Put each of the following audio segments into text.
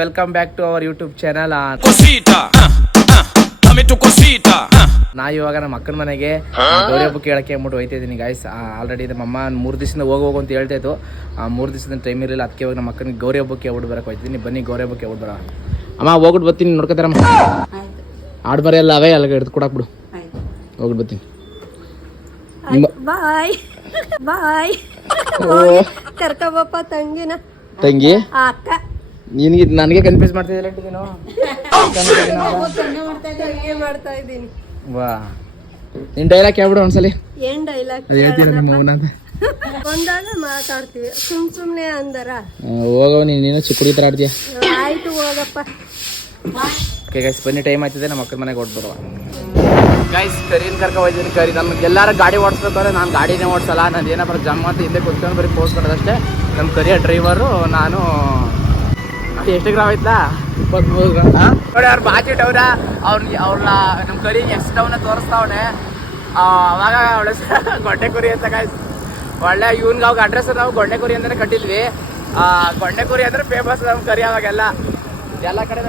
Welcome back to our YouTube channel. ನಾ ಇವಾಗ ನಮ್ಮ ಅಕ್ಕನ ಮನೆಗೆ ಗೌರಿ ಹಬ್ಬಕ್ಕೆ ಹೇಳಕ್ಕೆ ಅಂದ್ಬಿಟ್ಟು ಹೋಯ್ತಾ ಇದ್ದೀನಿ ಗೈಸ್. ಆಲ್ರೆಡಿ ನಮ್ಮ ಅಮ್ಮ 3 ದಿವಸದಿಂದ ಹೋಗು ಅಂತ ಹೇಳ್ತಾ ಇತ್ತು. 3 ದಿವಸದ ಟೈಮ್ ಇರಲಿಲ್ಲ, ಅದಕ್ಕೆ ಇವಾಗ ನಮ್ಮ ಅಕ್ಕನಿಗೆ ಗೌರಿ ಹಬ್ಬಕ್ಕೆ ಹೇಳ್ಬಿಟ್ಟು ಬರಕ್ಕೆ ಹೋಯ್ತಿದ್ದೀನಿ. ಬನ್ನಿ ಗೌರಿ ಹಬ್ಬಕ್ಕೆ ಹೇಳ್ಬಿಟ್ಟು ಬರ. ಅಮ್ಮ ಹೋಗ್ಬಿಟ್ಟು ಬರ್ತೀನಿ, ನೋಡ್ಕೊತಾರಮ್ಮ. ಆಡ್ ಬರ ಎಲ್ಲ ಅವೇ ಅಲ್ಲ ಹಿಡ್ದು ಕೊಡಾಕ್ಬಿಡು. ಹೋಗ್ಬಿಟ್ಟು ಬರ್ತೀನಿ. ಬಾಯ್ ಬಾಯ್. ಕರ್ಕಬಪ್ಪ ತಂಗಿನ. ತಂಗಿ ಅಕ್ಕ ನಿನಗೆ ನನಗೆ ಕನ್ಫ್ಯೂಸ್ ಮಾಡ್ತಿದ್ದಿಲ್ಲ ಮಾಡ್ತಾ ಇದ್ದೀನಿ. ವಾ, ನಿನ್ ಡೈಲಾಗ್ ಕೇಳ್ಬಿಡು ಒಂದ್ಸಲಿ. ಏನ್ ಡೈಲಾಗ್ ಒಂದಾಗ ಮಾತಾಡ್ತೀವಿ, ಸುಮ್ನೆ ಅಂದರ ಹೋಗೋ ನೀನು ಚಿಕ್ಕಡಿ ತರ ಆಡ್ತೀಯ. ಆಯ್ತು ಹೋಗಪ್ಪ. ಓಕೆ ಗೈಸ್, ಬನ್ನಿ, ಟೈಮ್ ಆಯ್ತಿದೆ. ನಮ್ಮ ಅಕ್ಕನ ಮನೆಗೆ ಹೊಟ್ಟು ಬರುವ ಗೈಸ್. ಕರಿನ ಕರ್ಕೊ ಹೋಯ್ತೀನಿ. ಕರಿ ನಮ್ಗೆ ಎಲ್ಲಾರು ಗಾಡಿ ಓಡಿಸ್ಬೇಕಾದ್ರೆ ನಾನು ಗಾಡಿನೇ ಓಡಿಸಲ್ಲ. ನಾನು ಏನಪ್ಪ ಜಮ್ಮ ಅಂತ ಹಿಂದೆ ಕೂತ್ಕೊಂಡು ಬರೀ ಪೋಸ್ಟ್ ಮಾಡೋದಷ್ಟೇ. ನಮ್ಮ ಕರಿಯ ಡ್ರೈವರು ನಾನು. ಎಷ್ಟು ಗ್ರಾಮ್ ಆಯ್ತಾ? 23 ಗ್ರಾಮ್. ನೋಡಿ ಅವ್ರು ಬಾಚಿಟ್ಟವ್ರ ಅವ್ರನ್ನ ನಮ್ಮ ಕರಿ ಎಷ್ಟು ಅವನ್ನ ತೋರಿಸ್ತಾವನೆ. ಅವಾಗ ಅವಳ ಗೊಡ್ಡೆ ಕುರಿ ಅಂತ ಗಾಯ್ಸ್. ಒಳ್ಳೆ ಇವ್ನಿಗೆ ಅವಾಗ ಅಡ್ರೆಸ್ ನಾವು ಗೊಡ್ಡೆ ಕುರಿ ಅಂತಲೇ ಕಟ್ಟಿದ್ವಿ. ಗೊಡ್ಡೆ ಕುರಿ ಅಂದ್ರೆ ಫೇಮಸ್ ನಮ್ಮ ಕರಿ. ಅವಾಗೆಲ್ಲ ಎಲ್ಲ ಕಡೆ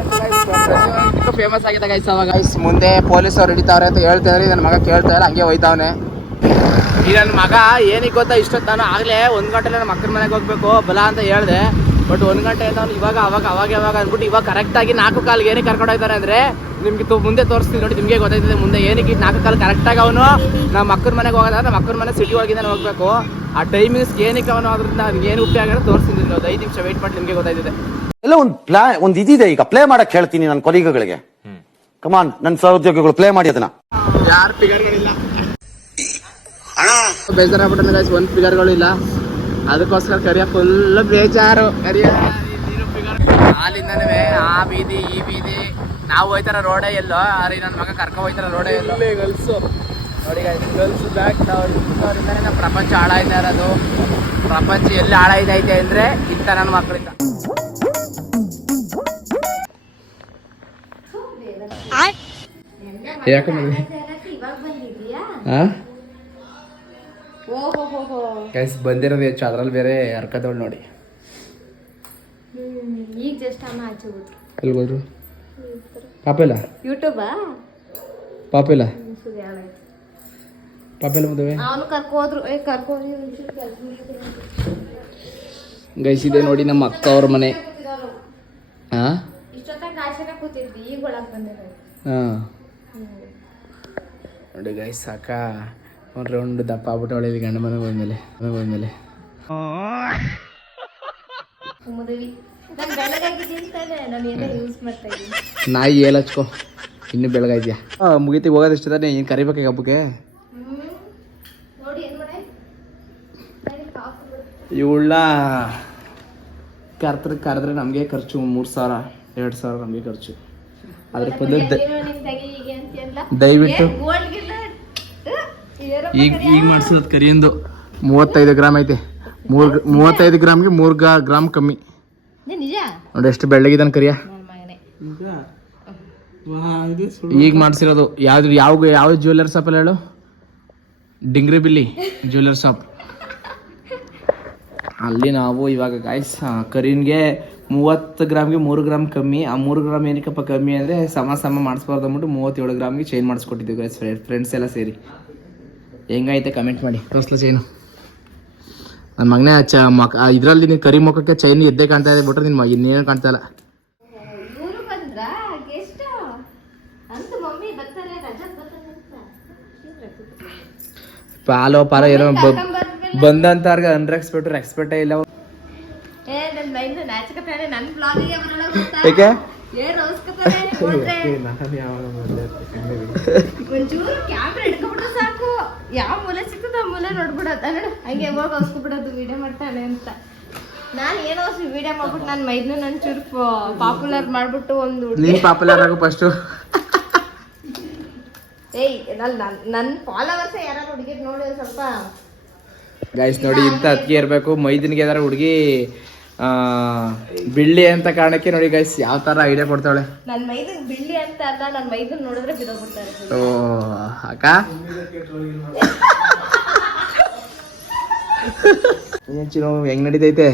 ಫೇಮಸ್ ಆಗಿದೆ ಗೈಸ್. ಅವಾಗ ಗೈಸ್ ಮುಂದೆ ಪೊಲೀಸ್ ಅವ್ರು ಹಿಡಿತಾವ್ರೆ ಅಂತ ಹೇಳ್ತಿದ್ರಿ. ನನ್ನ ಮಗ ಕೇಳ್ತಾ ಇಲ್ಲ, ಹಂಗೆ ಹೋಯ್ತಾವನೆ. ಈ ನನ್ನ ಮಗ ಏನಿಗೆ ಗೊತ್ತಾ, ಇಷ್ಟೊತ್ತು ನಾನು ಆಗಲೇ 1 ಗಂಟೆಲೆ ನಮ್ಮ ಅಕ್ಕನ ಮನೆಗೆ ಹೋಗ್ಬೇಕು ಬಲ ಅಂತ ಹೇಳಿದೆ. ಬಟ್ 1 ಗಂಟೆ ಅಂತ ಅವ್ನು ಇವಾಗ ಅವಾಗ ಅಂದ್ಬಿಟ್ಟು ಇವಾಗ ಕರೆಕ್ಟಾಗಿ 4 ಕಾಲಿಗೆ ಏನಕ್ಕೆ ಕರ್ಕೊಂಡು ಹೋಗ್ತಾರೆ ಅಂದರೆ ನಿಮ್ಗೆ ಮುಂದೆ ತೋರಿಸ್ತೀನಿ ನೋಡಿ, ನಿಮಗೆ ಗೊತ್ತಾಯ್ತದೆ ಮುಂದೆ ಏನಕ್ಕೆ 4 ಕಾಲು ಕರೆಕ್ಟಾಗಿ ಅವನು ನಮ್ಮ ಅಕ್ಕನ ಮನೆಗೆ ಹೋಗೋದಾದ್ರೆ ನಮ್ಮ ಅಕ್ಕನ ಮನೆ ಸಿಟಿ ಒಳಗಿಂದ ಹೋಗ್ಬೇಕು. ಆ ಟೈಮಿಂಗ್ಸ್ ಏನಕ್ಕೆ ಅವನು ಅದರಿಂದ ಅವ್ನಿಗೆ ಏನು ಉಪಯೋಗ ಆಗೋದು ತೋರಿಸ್ತೀನಿ. ಒಂದು 5 ನಿಮಿಷ ವೆಯ್ಟ್ ಮಾಡಿ, ನಿಮಗೆ ಗೊತ್ತಾಯ್ತದೆ. ಎಲ್ಲ ಒಂದು ಇದಿದೆ. ಈಗ ಪ್ಲೇ ಮಾಡಕ್ ಹೇಳ್ತೀನಿ ನನ್ನ ಕೊಲೀಗಗಳಿಗೆ. ಕಮಾನ್ ನನ್ನ ಸಹೋದ್ಯೋಗಿಗಳು ಪ್ಲೇ ಮಾಡಿ ಅದನ್ನ. ಯಾರು ಫಿಗರ್ಗಳಿಲ್ಲ, ಬೇಜಾರಾಗ್ಬಿಟ್ಟು ಗೈಸ್, 1 ಫಿಗರ್ಗಳು ಇಲ್ಲ. ಅದಕ್ಕೋಸ್ಕರ ಕರಿಯ ಫುಲ್ ಬೇಜಾರು. ಕರಿಯ ಹಾಲಿಂದನೇ ಆ ಬೀದಿ ಈ ಬೀದಿ ನಾವು ಹೋಯ್ತಾರ ರೋಡೇ ಎಲ್ಲೋ. ಅರೆ ನನ್ನ ಮಗ ಕರ್ಕೊ ಹೋಯ್ತಾರ ರೋಡೇ ಎಲ್ಲೋ. ಗಲ್ಸು ನೋಡಿ ಗಲ್ಸು ಬ್ಯಾಕ್ ಅವರಿಂದನೇ ನಮ್ಮ ಪ್ರಪಂಚ ಹಾಳಾಯ್ತಾ ಇರೋದು. ಪ್ರಪಂಚ ಎಲ್ಲಿ ಹಾಳಾಯ್ತೈತೆ ಅಂದರೆ ಇಂಥ ನನ್ನ ಮಕ್ಕಳಿಂದ. ಯಾಕಂದ್ರೆ ಗೈಸ್ ಬಂದಿರೋದು ಹೆಚ್ಚು, ಅದ್ರಲ್ಲಿ ಬೇರೆ ಹರ್ಕದವಳು ನೋಡಿ. ಈಗ ಜಸ್ಟ್ ಅಮ್ಮ ಆಚೆ ಹೋದ್ರು. ಎಲ್ಲಿ ಹೋದ್ರು? ಪಾಪ ಇಲ್ಲ ಯೂಟ್ಯೂಬಾ? ಪಾಪ ಇಲ್ಲ ಮದುವೆ ಅವನು ಕರ್ಕೋದ್ರು. ಗೈಸ್ ಇದೆ ನೋಡಿ ನಮ್ಮ ಅಕ್ಕ ಅವ್ರ ಮನೆ. ಇಷ್ಟೊತ್ತಾಗ ಆಚೆನೆ ಕೂತಿದ್ವಿ, ಈಗ ಒಳಗೆ ಬಂದಿರೋದು. ನೋಡಿ ಗೈಸ್, ಸಾಕ ಒಂದು ರೌಂಡ್ ದಪ್ಪ ಆಗ್ಬಿಟ್ಟು ಒಳ್ಳೆ ಗಂಡ ಮನೆ ಹೋದ್ಮೇಲೆ ನಾಯಿ ಏಲ್ ಹಚ್ಕೊ, ಇನ್ನೂ ಬೆಳಗಾಯ್ತೀಯ. ಮುಗಿತಿ ಹೋಗೋದು ಇಷ್ಟ ತಾನೆ, ಏನು ಕರಿಬೇಕು ಹಬ್ಬಕ್ಕೆ. ಇವಳ ಕರೆದ್ರೆ ನಮಗೆ ಖರ್ಚು 3,000 2,000 ನಮಗೆ ಖರ್ಚು. ಅದ್ರ ಬದಲು ದಯವಿಟ್ಟು ಈಗ ಮಾಡಿಸೋದು ಕರಿಯಂದು 35 ಗ್ರಾಮ್ ಐತೆ. 35 ಗ್ರಾಮ್ಗೆ 3 ಗ್ರಾಮ್ ಕಮ್ಮಿ. ನೋಡಿ ಎಷ್ಟು ಬೆಳ್ಳಗಿದಾನೆ ಕರಿಯ. ಈಗ ಮಾಡಿಸಿರೋದು ಯಾವ ಜ್ಯುವೆಲ್ಲರ್ ಶಾಪ್ ಅಲ್ಲ ಹೇಳು? ಡಿಂಗ್ರಿ ಬಿಲ್ಲಿ ಜ್ಯುವೆಲ್ಲರ್ ಶಾಪ್. ಅಲ್ಲಿ ನಾವು ಇವಾಗ ಗಾಯ್ಸ್ ಕರೀನ್ಗೆ 30 ಗ್ರಾಮ್ಗೆ 3 ಗ್ರಾಮ್ ಕಮ್ಮಿ. ಆ 3 ಗ್ರಾಮ್ ಏನಕ್ಕಪ್ಪ ಕಮ್ಮಿ ಅಂದರೆ ಸಮ ಮಾಡಿಸ್ಬಾರ್ದು ಅಂದ್ಬಿಟ್ಟು 37 ಗ್ರಾಮ್ಗೆ ಚೈನ್ ಮಾಡಿಸ್ಕೊಟ್ಟಿದ್ದೀವಿ ಗೈಸ್. ಫ್ರೆಂಡ್ಸ್ ಎಲ್ಲ ಸೇರಿ. ಹೆಂಗೈತೆ ಕಮೆಂಟ್ ಮಾಡಿ. ತೋರಿಸ್ಲ ಚೈನು ನನ್ನ ಮಗನೇ. ಇದರಲ್ಲಿ ನೀನು ಕರಿ ಮುಖಕ್ಕೆ ಚೈನ್ ಎದ್ದೇ ಕಾಣ್ತಾ ಇದೆ ಬಿಟ್ರೆ ನಿನ್ನ ಇನ್ನೇನು ಕಾಣ್ತಾ ಇಲ್ಲ. ಪಾಲೋ ಪಾಲ ಏನೋ ಬಂದಂತವ್ರಿಗೆ ರೆಸ್ಪೆಕ್ಟೇ ಇಲ್ಲ. ಯಾಕೆ ಒಂಚೂರು ಕ್ಯಾಮ್ರಾ ಹಿಡ್ಕೊಬಿಟ್ರೆ ಸಾಕು, ಯಾವ ಮೂಲೆ ಸಿಕ್ತದ ಆ ಮೂಲೆ ನೋಡ್ಬಿಡೋದು. ಹಂಗೆ ಹೋಗಿ ಹೊಸ್ಕೊಬಿಡೋದು ವಿಡಿಯೋ ಮಾಡ್ತಾಳೆ ಅಂತ. ನಾನು ಏನೋ ವಿಡಿಯೋ ಮಾಡ್ಬಿಟ್ಟು ನನ್ನ ಮೈದ್ನು ನನ್ನ ಚೂರು ಪಾಪ್ಯುಲರ್ ಮಾಡ್ಬಿಟ್ಟು ಒಂದು ಪಾಪ್ಯುಲರ್ ಆಗು ಫಸ್ಟು. ನನ್ನ ಫಾಲೋವರ್ಸ್ ಯಾರು ಹುಡುಗಿ ನೋಡಿ ಸ್ವಲ್ಪ ಗೈಸ್ ನೋಡಿ, ಇಂಥ ಅತ್ತಿಗೆ ಇರಬೇಕು. ಮೈದನಿಗೆ ಯಾರು ಹುಡುಗಿ ಬಿಳ್ಳಿ ಅಂತ ಕಾರಣಕ್ಕೆ ನೋಡಿ ಗೈಸ್ ಯಾವ ತರ ಐಡಿಯಾ ಕೊಡ್ತಾಳೆ. ನನ್ನ ಮೈದನ್ ಬಿಳ್ಳಿ ಅಂತ ಅಲ್ಲ, ನನ್ನ ಮೈದನ್ ನೋಡಿದ್ರೆ ಬಿಡೋಗ್ಬಿಡ್ತಾರೆ. ಓ ಅಕ್ಕ ಹೆಂಗ್ ನಡೀತೈತೆ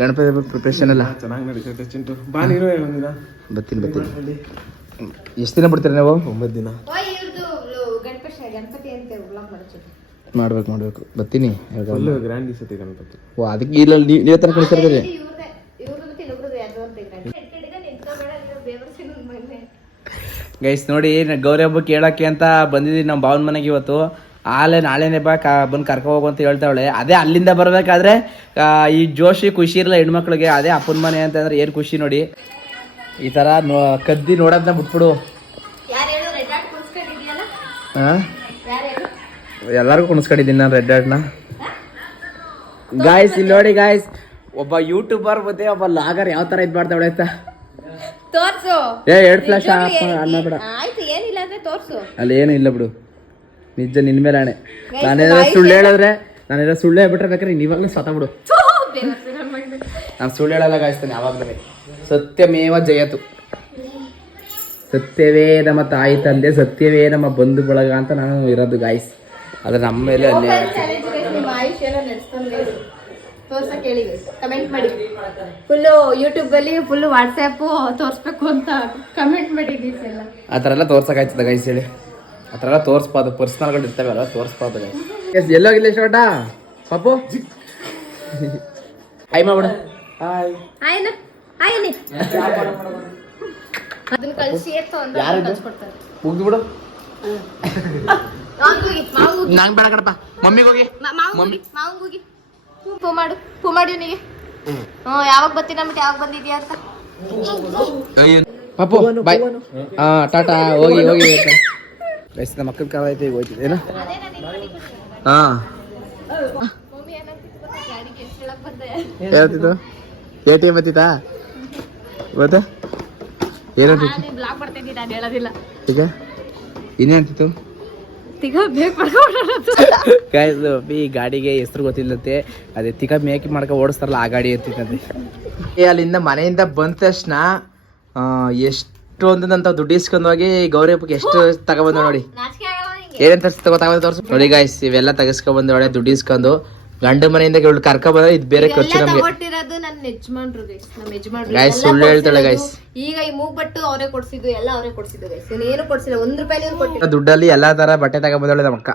ಗಣಪತಿ ಹಬ್ಬ ಪ್ರಿಪ್ರೇಷನ್ ಎಲ್ಲ ಚೆನ್ನಾಗಿ ನಡೀತೈತೆ ಚಿಂಟು. ಬಾ ನೀನು ಒಂದಿನ. ಬರ್ತೀನಿ ಎಷ್ಟು ದಿನ ಬಿಡ್ತೀರಾ ನೀವು? 9 ದಿನ. ಗಣಪತಿ ಅಂತ ವ್ಲಾಗ್ ಮಾಡ್ತೀವಿ. ಮಾಡ್ಬೇಕು ಬರ್ತೀನಿ. ಫುಲ್ ಗ್ರ್ಯಾಂಡ್ ದಿಸತಿ ಗಣಪತಿ. ಓ ಅದಕ್ಕೆ ಇಲ್ಲ ನೀವೇ ತರ ಕಳಿಸ್ತಾರೆ. ಗೈಸ್ ನೋಡಿ ಗೌರಿ ಹಬ್ಬಕ್ಕೆ ಹೇಳಕ್ಕೆ ಅಂತ ಬಂದಿದ್ದೀವಿ ನಮ್ಮ ಭಾವನ ಮನೆಗೆ ಇವತ್ತು. ನಾಳೆನೇ ಬಂದು ಕರ್ಕೊ ಹೋಗು ಅಂತ ಹೇಳ್ತಾವಳೆ. ಅದೇ ಅಲ್ಲಿಂದ ಬರ್ಬೇಕಾದ್ರೆ ಈ ಜೋಶಿ ಖುಷಿ ಇರಲ್ಲ ಹೆಣ್ಮಕ್ಳಿಗೆ. ಅದೇ ಅಪ್ಪನ ಮನೆ ಅಂತಂದ್ರೆ ಏನು ಖುಷಿ ನೋಡಿ. ಈ ತರ ಕದ್ದಿ ನೋಡೋದನ್ನ ಬಿಟ್ಬಿಡು. ಎಲ್ಲರಿಗೂ ಕುಣಿಸ್ಕೊಂಡಿದ್ದೀನಿ ನಾನು ರೆಡ್ ಆರ್ಟ್ನ. ಗಾಯ್ಸ್ ಇಲ್ಲಿ ನೋಡಿ ಗಾಯ್ಸ್, ಒಬ್ಬ ಯೂಟ್ಯೂಬರ್ ಮತ್ತೆ ಒಬ್ಬ ಲಾಗರ್ ಯಾವ ತರ ಇದ್ ಮಾಡ್ತಾವಳೆ ಅಂತ ತೋರ್ಸು. ಎರಡು ಫ್ಲಾಶ್ ಅನ್ನಬೇಡ. ಆಯ್ತು ಏನಿಲ್ಲ ಅಂದ್ರೆ ತೋರ್ಸು. ಅಲ್ಲಿ ಏನು ಇಲ್ಲ ಬಿಡು, ನಿಜ ನಿನ್ ಮೇಲೆ ಆಣೆ. ನಾನೇನಾದ್ರು ಸುಳ್ಳು ಹೇಳಿದ್ರೆ ಸುಳ್ಳು ಹೇಳ್ಬಿಟ್ರೆ ಬೇಕಾದ್ರೆ ನೀವಾಗ್ಲೂ ಸ್ವತ ಬಿಡು. ನಾನು ಸುಳ್ಳು ಹೇಳಲ್ಲ ಗಾಯಿಸ್ತಾನೆ ಯಾವಾಗ್ಲೂ. ಸತ್ಯಮೇವ ಜಯತು, ಸತ್ಯವೇ ನಮ್ಮ ತಾಯಿ ತಂದೆ, ಸತ್ಯವೇ ನಮ್ಮ ಬಂಧು ಬಳಗ ಅಂತ ನಾನು ಇರೋದು ಗಾಯ್ಸ್. ಆದ್ರೆ ನಮ್ಮ ಮೇಲೆ ಅಲ್ಲಿ ಕಮೆಂಟ್ ಮಾಡಿ. ಫುಲ್ಲು ಯೂಟ್ಯೂಬ್ ಅಲ್ಲಿ ಫುಲ್ ವಾಟ್ಸ್ಆ್ಯಪ್ ತೋರಿಸ್ಬೇಕು ಅಂತ ಕಮೆಂಟ್ ಮಾಡಿದ್ದೀವಿ ಎಲ್ಲ. ಆ ಥರ ಎಲ್ಲ ತೋರ್ಸಕ್ಕಾಯ್ತದ ಗೈಸ್ ಹೇಳಿ. ಆ ಥರ ಎಲ್ಲ ತೋರಿಸ್ಬಾರ್ದು, ಪರ್ಸ್ನಲ್ಗಳು ಇರ್ತವೆ ಅಲ್ಲ ತೋರಿಸ್ಬಾರ್ದು ಗೈಸ್. ಎಲ್ಲೋಗಿಲ್ಲ ಇಷ್ಟ ಪಾಪು ಹಾಯ್ ಮಾಡ್ಬಿಡ. ಹಾಯ್ ಅದನ್ನ ಕಳಿಸಿ ಕಳ್ಸ್ಕೊಡ್ತಾರೆ. ಮುಗ್ದು ಬಿಡು. ನಂಗೆ ಬೇಡ ಕಣಪ್ಪ, ಮಮ್ಮಿಗೆ ಹೋಗಿ ಮಾವಂಗೋಗಿ ಪೂ ಮಾಡಿ ಅವನಿಗೆ. ಯಾವಾಗ ಬರ್ತೀನಿ ಅಂದ್ಬಿಟ್ಟು ಯಾವಾಗ ಬಂದಿದ್ಯಾ ಅಂತ. ಪಾಪು ಬಾಯ್. ಟಾಟಾ ಹೋಗಿ ಗೈಸ್ ನಮ್ಮ ಮಕ್ಕಳ ಕಾಲ ಐತೆ ಈಗ ಹೋಯ್ತಿದೆ ಏನೋ. ಹೇಳ್ತಿದ್ದು ATM ಬತ್ತಿತ್ತಾ ಗೊತ್ತಾ? ಏನಂತಿತ್ತು ಈಗ ಇನ್ನೇಂತಿತ್ತು ಈ ಗಾಡಿಗೆ ಹೆಸರು ಗೊತ್ತಿಲ್ಲತ್ತೆ. ಅದೇ ತಿಕ್ಕ ಮೇಕಿ ಮಾಡ್ಕೊ ಓಡಿಸ್ತಾರಲ್ಲ ಆ ಗಾಡಿ ಎತ್ತಿತ್ತಂತೆ. ಅಲ್ಲಿಂದ ಮನೆಯಿಂದ ಬಂದ ತಕ್ಷಣ ಎಷ್ಟೊಂದಂತ ದುಡ್ಡು ಇಸ್ಕೊಂಡು ಹೋಗಿ ಗೌರಿ ಹಬ್ಬಕ್ಕೆ ಎಷ್ಟು ತಗೊಬಂದ ನೋಡಿ. ಏನೇನ್ ತಗೊಂಡ್ ತೋರ್ಸು ನೋಡಿ ಗಾಯ್ಸ್. ಇವೆಲ್ಲ ತಗಸ್ಕೊಂಡ್ ಒಳ್ಳೆ ದುಡ್ಡು ಇಸ್ಕೊಂಡು ಗಂಡ ಮನೆಯಿಂದ ಕರ್ಕ ಬಂದ್ರೆ ಇದು ಬೇರೆ ಖರ್ಚು ನಮ್ಗೆ. ಗಾಯ್ಸ್ ಸುಳ್ಳು ಹೇಳ್ತಾಳೆ ಗಾಯ್ಸ್. ಈಗ ಈ ಮೂಗ್ಬಟ್ಟು ಅವರೇ ಕೊಡ್ಸಿದ್ದು, ಎಲ್ಲ ಅವರೇ ಕೊಡ್ಸಿದ್ದು ಗೈಸ್. ಏನು ಕೊಡ್ಸಿಲ್ಲ, 1 ರೂಪಾಯಿ ಕೊಟ್ಟಿಲ್ಲ. ದುಡ್ಡಲ್ಲಿ ಎಲ್ಲಾ ತರ ಬಟ್ಟೆ ತಗೊಂಡ್ಬಂದಳೆ ನಮ್ಮ ಅಕ್ಕ.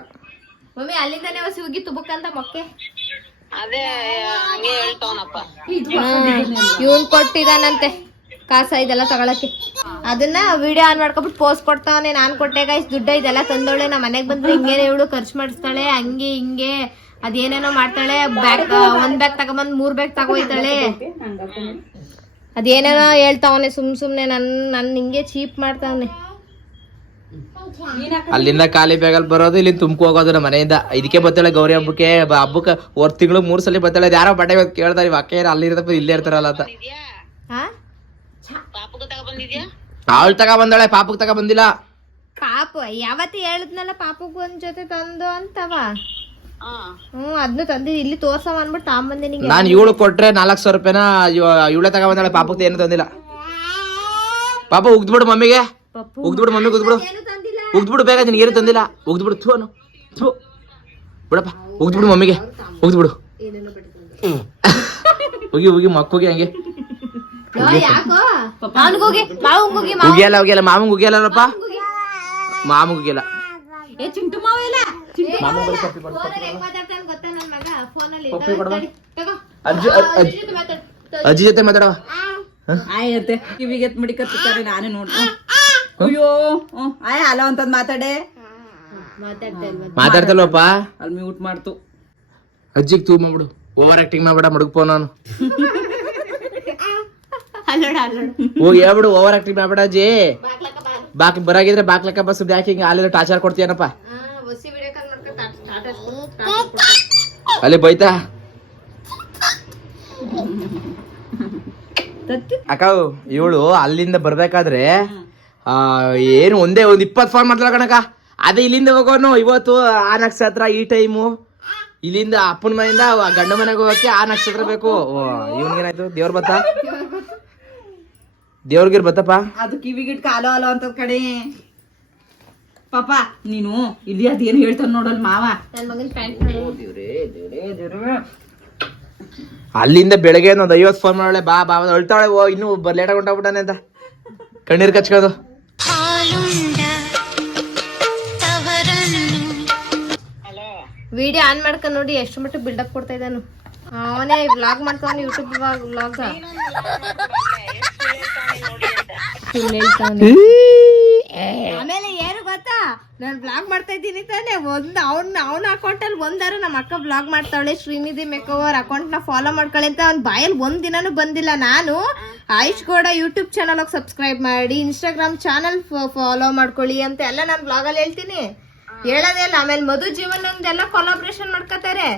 ಮಮ್ಮಿ ಅಲ್ಲಿಂದಾನೆ ಹೊಸಿ ಹೋಗಿ ತುಬಕ್ಕಂತ ಮೊಕ್ಕೆ. ಅದೇ ಹಂಗೆ ಹೇಳ್ತಾವನಪ್ಪ. ಇವನ್ ಕೊಟ್ಟಿದಾನಂತೆ ಕಾಸ ಇದೆಲ್ಲ ತಗೊಳಕ್ಕೆ. ಅದನ್ನ ವಿಡಿಯೋ ಆನ್ ಮಾಡ್ಕೊಬಿಟ್ಟು ಪೋಸ್ಟ್ ಕೊಡ್ತಾವನೆ. ನಾನ್ ಕೊಟ್ಟೆ ಗೈಸ್ ದುಡ್ಡ ಇದೆಲ್ಲ ತಂದವಳೆ. ನಮ್ಮ ಮನೆಗ್ ಬಂದ್ರೆ ಹಿಂಗೇನೆ ಇವಳು ಖರ್ಚು ಮಾಡಿಸ್ತಾಳೆ, ಹಂಗೆ ಹಿಂಗೆ ಅದೇನೇನೋ ಮಾಡ್ತಾಳೆ. ಬ್ಯಾಗ್ 1 ಬ್ಯಾಗ್ ತಗೊಂಬಂದ್ 3 ಬ್ಯಾಗ್ ತಗೋಯ್ತಾಳೆ. ಅದೇನೇನೋ ಹೇಳ್ತಾವನೆ ಸುಮ್ನೆ ನನ್ ಹಿಂಗೆ ಚೀಪ್ ಮಾಡ್ತಾವನೆ. ಅಲ್ಲಿಂದ ಖಾಲಿ ಬ್ಯಾಗಲ್ಲಿ ಬರೋದು, ಇಲ್ಲಿ ತುಮಕು ಹೋಗೋದು ನಮ್ಮ ಮನೆಯಿಂದ. ಇದಕ್ಕೆ ಬರ್ತಾಳೆ ಗೌರಿ ಹಬ್ಬಕ್ಕೆ. ಹಬ್ಬಕ್ಕೆ 1 ತಿಂಗಳು 3 ಸಲ ಬರ್ತಾಳೆ. ಯಾರೋ ಬಟ್ಟೆ ಕೇಳ್ತಾರೆ, ಇವ್ ಅಕ್ಕ ಅಲ್ಲಿ ಇರತ್ತಪ್ಪ ಇಲ್ಲೇ ಇರ್ತಾರಲ್ಲ ಅಂತ. ಅವಳು ತಗೊಂಬಂದಾಳೆ, ಪಾಪಕ್ ತಗೊಂಬಂದಿಲ್ಲ. ಪಾಪು ಯಾವತ್ತಿ ಹೇಳಿದ್ನಲ್ಲ ಪಾಪಗ್ ಒಂದ್ ಜೊತೆ ತಂದು ಅಂತವ. ಅದ್ನು ತಂದಿ ಇಲ್ಲಿ ತೋರ್ಸವ ಅನ್ಬಿಟ್ಟು ತಗೊಂಬಂದಿನಿ. ನಾನು ಇವಳು ಕೊಟ್ರೆ 400 ರೂಪಾಯಿನ ಇವಳೆ ತಗೊಂಬಂದಾಳೆ. ಪಾಪಕ್ ಏನು ತಂದಿಲ್ಲ. ಪಾಪ ಉಗ್ದ್ಬಿಡು ಮಮ್ಮಿಗೆ, ಉಗ್ದ್ಬಿಡು ಮಮ್ಮಿಗೆ, ಉಗ್ದ್ಬಿಡು ಬೇಗ. ನಿನ್ಗೆ ಏನು ತಂದಿಲ್ಲ, ಉಗ್ದ್ಬಿಡು. ಥೂ ಬಿಡಪ್ಪ, ಉಗ್ದ್ಬಿಡು ಮಮ್ಮಿಗೆ, ಉಗ್ದ್ಬಿಡು. ಹೋಗಿ ಮಕ್ಕೋಗಿ ಹಂಗೆ ಉಗಿಯಲ್ಲ ಮಾಮಂಗ್ ಉಗಿಯಲ್ಲಪ್ಪ. ಮಾಮಂಗ್ ಉಗಿಯಲ್ಲ. ಅಜ್ಜಿ ಜೊತೆ ಮಾತಾಡವ. ಕಿವಿಗೆ ಮಡಿಕತ್ತಾರೆ ನಾನು ನೋಡ. ಅಯ್ಯೋ ಆಯ್ ಅಲ್ಲ ಅಂತದ್ ಮಾತಾಡೆ ಮಾತಾಡ್ತಲ್ವಪ್ಪ. ಅಲ್ಲಿ ಮ್ಯೂಟ್ ಮಾಡ್ತು. ಅಜ್ಜಿಗೆ ತೂ ಮಾಡ್ಬಿಡು, ಓವರ್ ಆಕ್ಟಿಂಗ್ ಮಾಡ್ಬೇಡ, ಮಡಗ್ಪೋ. ನಾನು ಹೋಗಿ ಹೇಳ್ಬಿಡು, ಓವರ್ ಆಕ್ಟಿಂಗ್ ಮಾಡ್ಬೇಡ ಅಜ್ಜಿ. ಬಾಕಿ ಬರಾಗಿದ್ರೆ ಬಾಕ್ಲಕ್ಕ ಬಸ್ ಬ್ಯಾಕ್ ಹಿಂಗೆ ಅಲ್ಲಿರೋ ಟಾರ್ಚರ್ ಕೊಡ್ತೀಯನಪ್ಪ. ಅಲ್ಲಿ ಬೈತಾ ಅಕ್ಕ. ಇವಳು ಅಲ್ಲಿಂದ ಬರ್ಬೇಕಾದ್ರೆ ಏನು ಒಂದ್ 20 ಫೋನ್ ಮಾಡ್ತಾಳ ಕಣಕ್ಕ. ಅದೇ ಇಲ್ಲಿಂದ ಹೋಗೋನು ಇವತ್ತು ಆ ನಕ್ಷತ್ರ ಈ ಟೈಮು. ಇಲ್ಲಿಂದ ಅಪ್ಪನ ಮನೆಯಿಂದ ಗಂಡ ಮನೆಗೆ ಹೋಗಕ್ಕೆ ಆ ನಕ್ಷತ್ರ ಬೇಕು. ಇವನ್ಗೇನಾಯ್ತು? ದೇವ್ರ ಬತ್ತ, ದೇವ್ರಿಗಿರ್ ಬತ್ತಪ್ಪ. ಅದು ಕಿವಿಗಿಟ್ ಕಾಲೋ ಅಲೋ ಅಂತ ಕಡೆ. ಪಾಪ ನೀನು ಇಲ್ಲಿ ಅದೇನು ಹೇಳ್ತಾನ ನೋಡಲ್ ಮಾವ. ನನ್ ಮಗನ್ ಪ್ಯಾಂಟ್ ಅಲ್ಲಿಂದ ಬೆಳಗ್ಗೆ ಒಂದು 50 ಫೋನ್ ಮಾಡಳೆ ಬಾ ಬಾ ಅಳ್ತಾಳೆ. ಓ ಇನ್ನೂ ಲೇಟ್ ಆಗಿ ಹೊಂಟೋಗ್ಬಿಟ್ಟಾನೆ ಅಂತ ಕಣ್ಣೀರ್ ಕಚ್ಕೋದು. ವಿಡಿಯೋ ಆನ್ ಮಾಡ್ಕೊಂಡು ನೋಡಿ ಎಷ್ಟು ಮಟ್ಟ ಬಿಲ್ಡಪ್ ಕೊಡ್ತಾ ಇದ್ದಾನು. ಅವನೇ ವ್ಲಾಗ್ ಮಾಡ್ತಾವನು ಯೂಟ್ಯೂಬ್ ವ್ಲಾಗ್. ಆಮೇಲೆ ಏನು ಗೊತ್ತಾ, ನಾನು ವ್ಲಾಗ್ ಮಾಡ್ತಾ ಇದ್ದೀನಿ ತಾನೆ, ಅವನ ಅಕೌಂಟ್ ಅಲ್ಲಿ ಒಂದಾರು ನಮ್ಮ ಅಕ್ಕ ವ್ಲಾಗ್ ಮಾಡ್ತಾವಳೆ ಶ್ರೀನಿಧಿ ಮೇಕೋವರ್ ಅಕೌಂಟ್ ನ ಫಾಲೋ ಮಾಡ್ಕೊಳ್ಳಿ ಅಂತ ಅವ್ನ ಬಾಯಲ್ಲಿ ಒಂದ್ ದಿನಾನು ಬಂದಿಲ್ಲ. ನಾನು ಆಯುಷ್ ಗೌಡ ಯೂಟ್ಯೂಬ್ ಚಾನಲ್ ಹೋಗಿ ಸಬ್ಸ್ಕ್ರೈಬ್ ಮಾಡಿ, ಇನ್ಸ್ಟಾಗ್ರಾಮ್ ಚಾನಲ್ ಫಾಲೋ ಮಾಡ್ಕೊಳ್ಳಿ ಅಂತ ಎಲ್ಲ ನಾನು ವ್ಲಾಗ್ ಅಲ್ಲಿ ಹೇಳ್ತೀನಿ, ಹೇಳೋದೇ ಇಲ್ಲ. ಆಮೇಲೆ ಮಧು ಜೀವನ್ ಒಂದೆಲ್ಲ ಕೊಲಾಬ್ರೇಷನ್ ಮಾಡ್ಕೋತಾರೆ.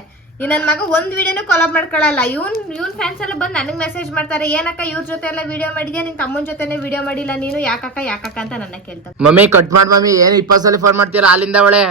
ಈ ನನ್ ಮಗ ಒಂದ್ ವಿಡಿಯೋನು ಕೊಲಾಬ್ ಮಾಡ್ಕೊಳಲ್ಲ. ಇವ್ನ್ ಫ್ಯಾನ್ಸ್ ಎಲ್ಲ ಬಂದು ನನಗ್ ಮೆಸೇಜ್ ಮಾಡ್ತಾರೆ, ಏನಕ್ಕ ಇವ್ರ ಜೊತೆ ಎಲ್ಲ ವಿಡಿಯೋ ಮಾಡಿದ್ಯಾ, ನಿನ್ ತಮ್ಮನ ಜೊತೆನೆ ವಿಡಿಯೋ ಮಾಡಿಲ್ಲ ನೀನು, ಯಾಕಕ್ಕ ಅಂತ ನನ್ನ ಕೇಳ್ತಾರೆ. ಮಮ್ಮಿ ಕಟ್ ಮಾಡ್ ಮಮ್ಮಿ, ಏನು 20 ಸಲ ಫೋನ್ ಮಾಡ್ತೀರಾ ಅಲ್ಲಿಂದ ಒಳ್ಳೆ